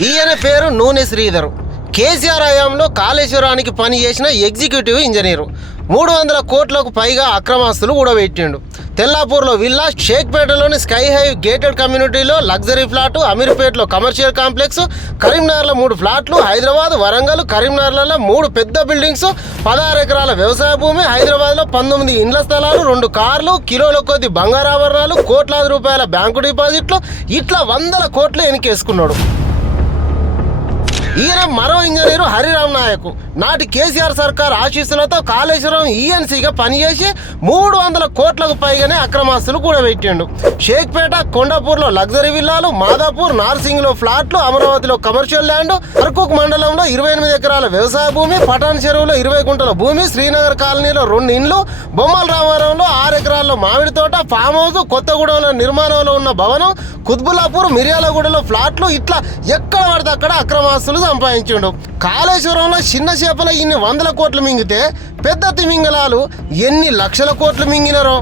ఈయన పేరు నూనె శ్రీధర్. కేసీఆర్ హయాంలో కాళేశ్వరానికి పని చేసిన ఎగ్జిక్యూటివ్ ఇంజనీరు. 300 కోట్లకు పైగా అక్రమాస్తులు కూడా పెట్టిండు. తెల్లాపూర్లో విల్లా, షేక్పేటలోని స్కై హై గేటెడ్ కమ్యూనిటీలో లగ్జరీ ఫ్లాటు, అమీర్పేటలో కమర్షియల్ కాంప్లెక్స్, కరీంనగర్లో 3 ఫ్లాట్లు, హైదరాబాద్, వరంగల్, కరీంనగర్లలో 3 పెద్ద బిల్డింగ్స్, 16 ఎకరాల వ్యవసాయ భూమి, హైదరాబాద్లో 19 ఇండ్ల స్థలాలు, 2 కార్లు, కిలోల కొద్ది బంగారాభరణాలు, కోట్లాది రూపాయల బ్యాంకు డిపాజిట్లు, ఇట్లా 100 కోట్లు ఎనికేసుకున్నాడు. ఈయన మరో ఇంజనీరు హరిరామ్ నాయక్. నాటి కేసీఆర్ సర్కార్ ఆశీస్సులతో కాళేశ్వరం ఈఎన్సీగా పనిచేసి 300 కోట్లకు పైగానే అక్రమాస్తులు కూడబెట్టిండు. షేక్పేట, కొండాపూర్లో లగ్జరీ విల్లాలు, మాదాపూర్, నార్సింగ్లో ఫ్లాట్లు, అమరావతిలో కమర్షియల్ ల్యాండ్, అర్కుక్ మండలంలో 28 ఎకరాల వ్యవసాయ భూమి, పటాన్ చెరువులో 20 గుంటల భూమి, శ్రీనగర్ కాలనీలో 2 ఇండ్లు, బొమ్మల రామారంలో 6 ఎకరాల్లో మామిడి తోట, ఫామ్ హౌస్, కొత్తగూడెంలో నిర్మాణంలో ఉన్న భవనం, కుత్బుల్లాపూర్, మిర్యాలగూడలో ఫ్లాట్లు, ఇట్లా ఎక్కడ పడితే అక్కడ అక్రమాస్తులు సంపాదించిండు. కాళేశ్వరంలో చిన్న చేపల ఇన్ని 100 కోట్లు మింగితే పెద్ద తిమింగలాలు ఎన్ని లక్షల కోట్లు మింగినారో.